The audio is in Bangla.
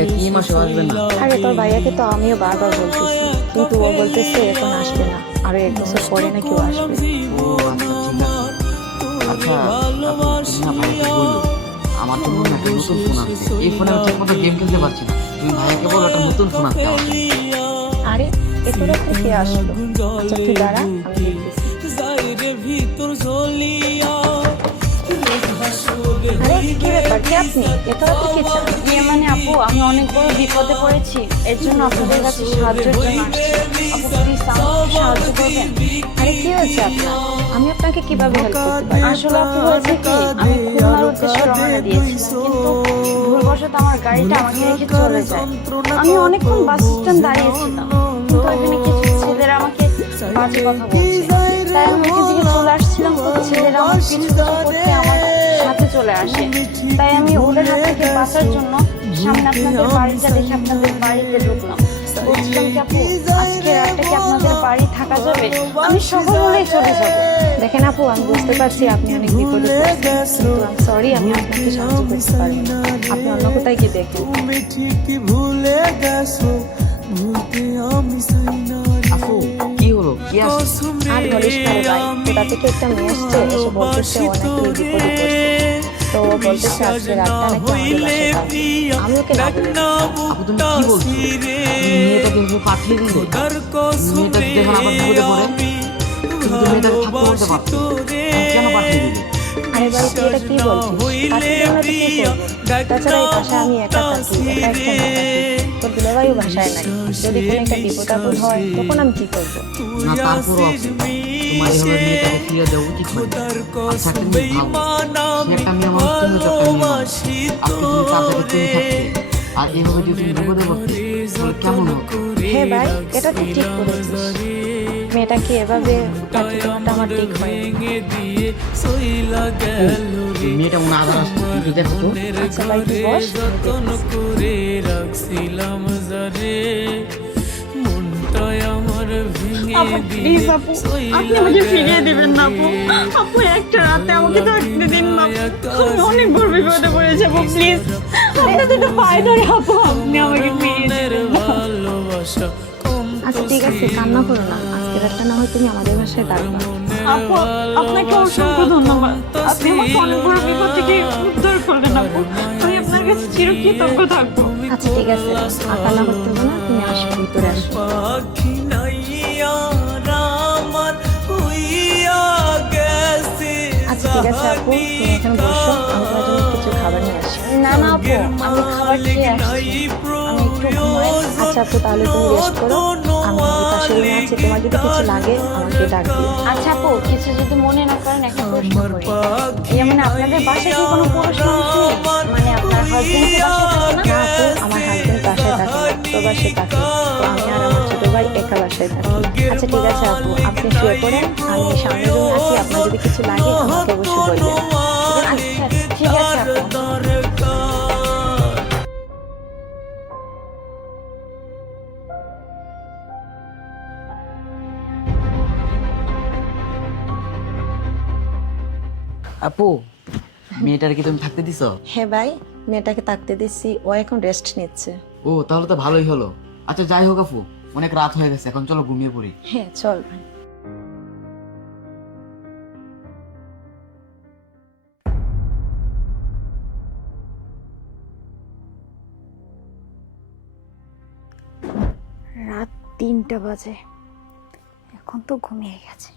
ভাইয়া 3 মাসে আসবে না? আরে তোর ভাইয়াকে তো আমিও বারবার বলতেছি, কিন্তু ও বলতেছে এখন আসবে না, আরো 1 বছর পরে নাকি ও আসবে। ও আচ্ছা, ঠিক আছে। আচ্ছা আপু, তুমি না ভাইয়াকে বললো আমার জন্য না একটা নতুন ফোন আনতে। এই ফোনে আমি ঠিক মতো গেম খেলতে পারছি না। তুমি ভাইয়াকে বলো একটা নতুন ফোন আনতে আমার জন্য। আরে এত রাতে কে আসলো? আচ্ছা তুই দাঁড়া, আমি দেখতেছি। আরে কি ব্যাপার, কে আপনি? এত রাতে কে চান? মানে আপু, আমি অনেক বড় বিপদে পড়েছি, এর জন্য আপনাদের কাছে সাহায্যের জন্য আসছি। আপু প্লিজ আমাকে সাহায্য করবেন। আরে কি হয়েছে আপনার? আমি আপনাকে কিভাবে হেল্প করতে পারি? আসলে আপু হয়েছে কি, আমি খুলনার উদ্দেশ্যে রওনা দিয়েছিলাম, কিন্তু ভুলবশত আমার গাড়িটা আমাকে রেখে চলে যায়। আমি অনেকক্ষণ বাস স্ট্যান্ড দাঁড়িয়েছিলাম, কিন্তু এখানে কিছু ছেলেরা আমাকে বাজে কথা বলছে। তাই আমি ওখান থেকে চলে আসছিলাম, তো ছেলেরা আমার পিছু পিছু করতে আমার সাথে চলে আসে। তাই আমি ওদের হাত থেকে বাঁচার জন্য সামনে আপনাদের বাড়িটা দেখে আপনাদের বাড়িতে ঢুকলাম। বলছিলাম কি আপু, আজকে রাতটা কি আপনাদের বাড়ি থাকা যাবে? আমি সকাল হলেই চলে যাব। দেখেন আপু, আমি বুঝতে পারছি আপনি অনেক বিপদে পড়েছেন, কিন্তু আমি সরি, আমি আপনাকে সাহায্য করতে পারবো না। আপনি অন্য কোথায় গিয়ে দেখুন। আপু কি হলো, কি আসছে? আর বলিস না রে ভাই, কোথা থেকে একটা মেয়ে আসছে, এসে বলতেছে ও নাকি বিপদে পড়ছে। তো ও বলতেছে আজকে রাতটা নাকি আমাদের বাসায় থাকবে। আমি ওকে না বলে দিয়েছিলাম। আপু তুমি কি বলছো? তুমি মেয়েটাকে এভাবে পাঠিয়ে দিলে? মেয়েটা যদি এখন আবার বিপদে পড়ে, তুমি তো মেয়েটাকে থাকতে বলতে পারছো, তুমি কেন পাঠিয়ে দিলে? আরে ভাই তুই এটা কি বলছিস? পাঠিয়ে আমরা তো কি করবো? তাছাড়া এই বাসায় আমি একা থাকি, একা একটা মেয়ে থাকি। তোর দুলাভাইও বাসায় নাই। যদি কোনো একটা বিপদ আপদ হয় তখন আমি কি করবো? না তারপরও আপু, তোমার এভাবে মেয়েটাকে ফিরিয়ে দেওয়া উচিত হয় না। আচ্ছা একটা জিনিস ভাবো, সে একটা মেয়ে মানুষ, তুমি তো একটা মেয়ে মানুষ। আপনি তুমি তার সাথে তুমি থাকতে আর এভাবে যদি তুমি বিপদে পড়তে, তাহলে কেমন হতো? হ্যাঁ ভাই, এটা তুই ঠিক করেছিস। মেয়েটাকে এভাবে পাঠিয়ে দেওয়াটা আমার ঠিক হয় মেয়েটা মনে আধার আসছে, একটু দেখো তো। আচ্ছা ভাই তুই বস, আপু প্লিজ আপু, আপনি আমাকে ফিরিয়ে দিবেন না আপু। আপু একটা রাতে আমাকে থাকতে দিন না, আমি অনেক বড় বিপদে পড়েছি আপু, প্লিজ আপনাদের তো পায়ে ধরে আপু, আপনি আমাকে ফিরিয়ে দিবেন না। আচ্ছা ঠিক আছে, কান্না করো না। আজকে রাতটা না হয় তুমি আমাদের বাসায় থাকবা। আপু আপনাকে অসংখ্য ধন্যবাদ, আপনি আমাকে অনেক বড় বিপদ থেকে উদ্ধার করলেন আপু, আমি আপনার কাছে চিরকৃতজ্ঞ থাকবো। আচ্ছা ঠিক আছে, আর কান্না করতে হবে না, তুমি আসো, ভিতরে আসো। আচ্ছা ঠিক আছে আপু, তুমি এখন বসো, আমি তোমার জন্য কিছু খাবার নিয়ে আসি। না না আপু, আমি খাবার খেয়ে আসছি, আমি একটু ঘুমাই। আচ্ছা আপু, তাহলে তুমি রেস্ট করো, আমি এই পাশে রুমে আছি, তোমার যদি কিছু লাগে আমাকে ডাক দিও। আচ্ছা আপু, কিছু যদি মনে না করেন একটা প্রশ্ন করি, এই মানে আপনাদের বাসায় কি কোনো পুরুষ মানুষ নেই? মানে আপনার হাজবেন্ড কি বাসায় থাকে না? না আপু, আমার হাজবেন্ড বাসায় থাকে না, প্রবাসে থাকে। তো আমি আর আমার ছোট ভাই একা বাসায় থাকি। আচ্ছা ঠিক আছে আপু, আপনি শুয়ে পড়েন, আমি সামনে রুমে আছি, আপনার যদি কিছু লাগে আমাকে অবশ্যই বলবেন। আচ্ছা ঠিক আছে আপু। আপু মেয়েটার কি তুমি থাকতে দিছো? হ্যাঁ ভাই, মেয়েটাকে থাকতে দিচ্ছি, ও এখন রেস্ট নিচ্ছে। ও তাহলে তো ভালোই হলো। আচ্ছা যাই হোক আপু, অনেক রাত হয়ে গেছে, এখন চলো ঘুমিয়ে পড়ি। হ্যাঁ চল ভাই। রাত 3টা বাজে, এখন তো ঘুমিয়ে গেছে।